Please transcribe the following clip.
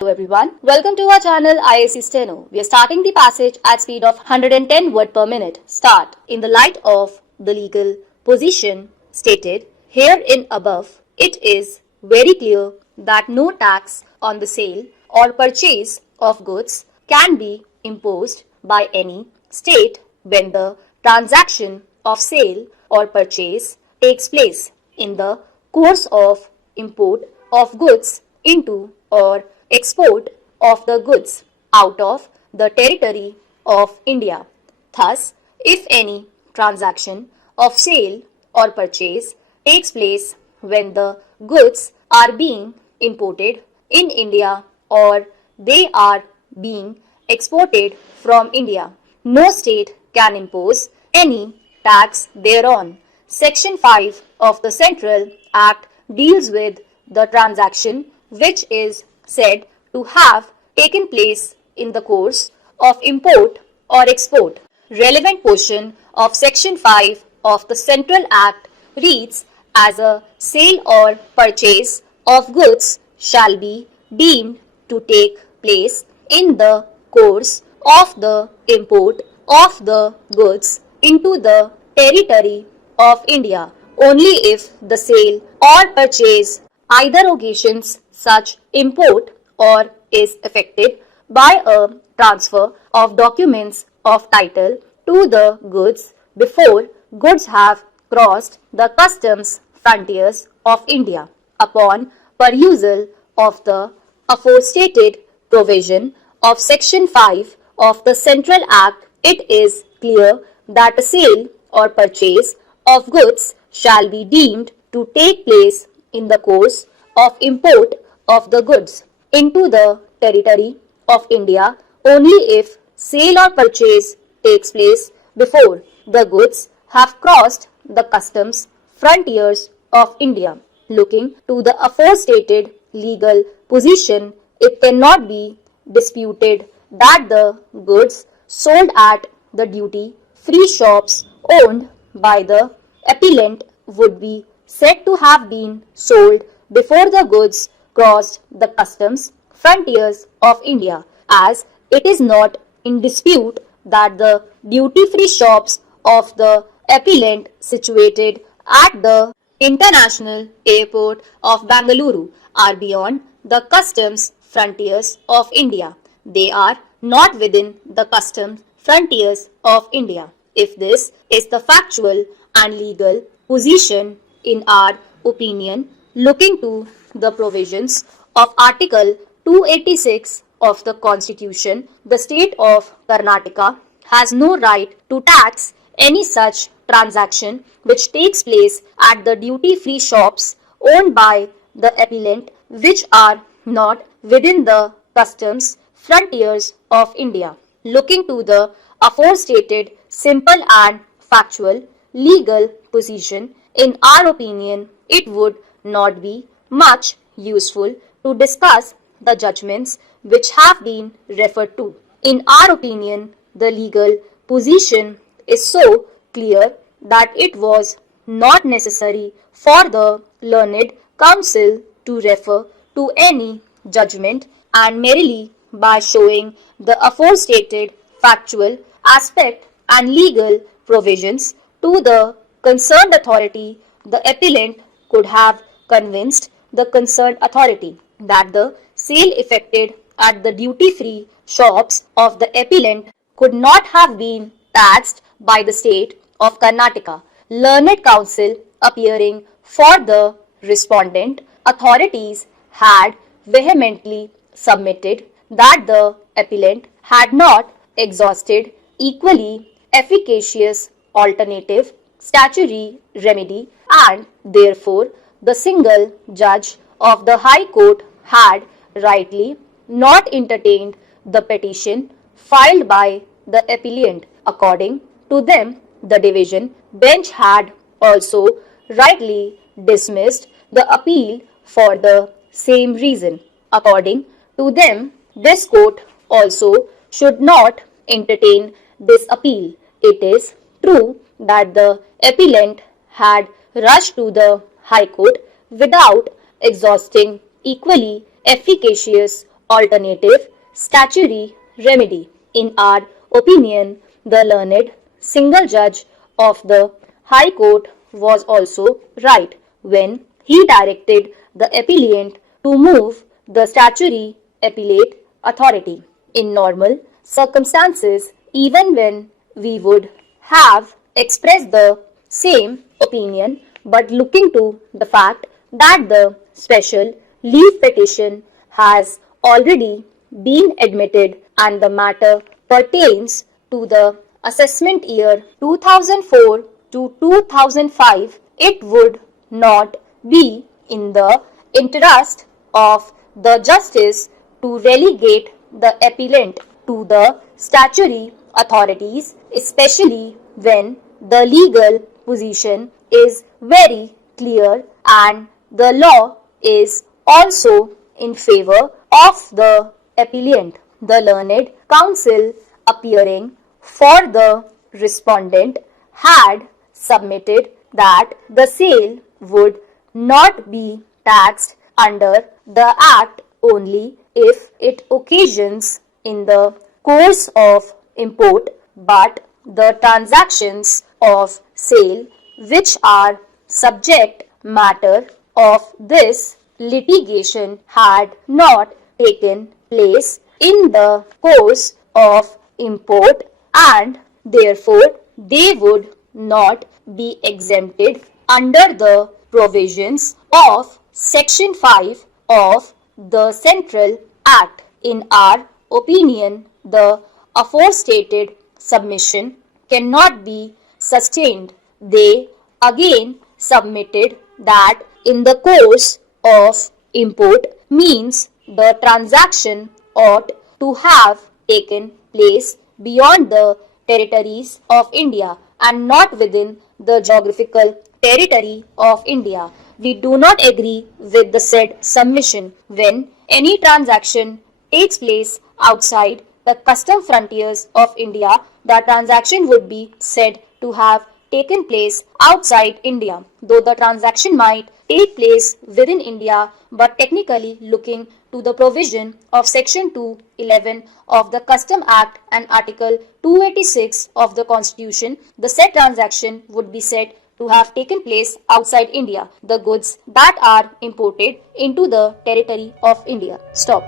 Hello everyone, welcome to our channel Isc Steno. We are starting the passage at speed of 110 word per minute. Start. In the light of the legal position stated herein above, it is very clear that no tax on the sale or purchase of goods can be imposed by any state when the transaction of sale or purchase takes place in the course of import of goods into or export of the goods out of the territory of India. Thus, if any transaction of sale or purchase takes place when the goods are being imported in India or they are being exported from India, no state can impose any tax thereon. Section 5 of the Central Act deals with the transaction which is said to have taken place in the course of import or export. Relevant portion of Section 5 of the Central Act reads as a sale or purchase of goods shall be deemed to take place in the course of the import of the goods into the territory of India only if the sale or purchase either occasions such import or is effected by a transfer of documents of title to the goods before goods have crossed the customs frontiers of India. Upon perusal of the aforestated provision of Section 5 of the Central Act, it is clear that a sale or purchase of goods shall be deemed to take place in the course of import of the goods into the territory of India only if sale or purchase takes place before the goods have crossed the customs frontiers of India. Looking to the aforestated legal position, it cannot be disputed that the goods sold at the duty-free shops owned by the appellant would be said to have been sold before the goods crossed the customs frontiers of India, as it is not in dispute that the duty-free shops of the appellant situated at the International Airport of Bengaluru are beyond the customs frontiers of India. They are not within the customs frontiers of India. If this is the factual and legal position, in our opinion, looking to the provisions of Article 286 of the Constitution, the state of Karnataka has no right to tax any such transaction which takes place at the duty-free shops owned by the appellant which are not within the customs frontiers of India. Looking to the aforestated simple and factual legal position, in our opinion, it would not be much useful to discuss the judgments which have been referred to. In our opinion, the legal position is so clear that it was not necessary for the learned counsel to refer to any judgment, and merely by showing the aforestated factual aspect and legal provisions to the concerned authority, the appellant could have convinced the concerned authority that the sale effected at the duty-free shops of the appellant could not have been taxed by the state of Karnataka. Learned counsel appearing for the respondent authorities had vehemently submitted that the appellant had not exhausted equally efficacious alternative statutory remedy, and therefore the single judge of the High Court had rightly not entertained the petition filed by the appellant. According to them, the division bench had also rightly dismissed the appeal for the same reason. According to them, this court also should not entertain this appeal. It is true that the appellant had rushed to the High Court without exhausting equally efficacious alternative statutory remedy. In our opinion, the learned single judge of the High Court was also right when he directed the appellant to move the statutory appellate authority. In normal circumstances, even when we would have expressed the same opinion, but looking to the fact that the special leave petition has already been admitted and the matter pertains to the assessment year 2004 to 2005, it would not be in the interest of the justice to relegate the appellant to the statutory authorities, especially when the legal position is very clear and the law is also in favor of the appellant. The learned counsel appearing for the respondent had submitted that the sale would not be taxed under the Act only if it occasions in the course of import, but the transactions of sale which are subject matter of this litigation had not taken place in the course of import and therefore they would not be exempted under the provisions of Section 5 of the Central Act. In our opinion, the aforestated submission cannot be sustained. They again submitted that in the course of import means the transaction ought to have taken place beyond the territories of India and not within the geographical territory of India. We do not agree with the said submission. When any transaction takes place outside the custom frontiers of India, the transaction would be said to have taken place outside India, though the transaction might take place within India, but technically looking to the provision of Section 211 of the Custom Act and Article 286 of the Constitution, the said transaction would be said to have taken place outside India, the goods that are imported into the territory of India. Stop.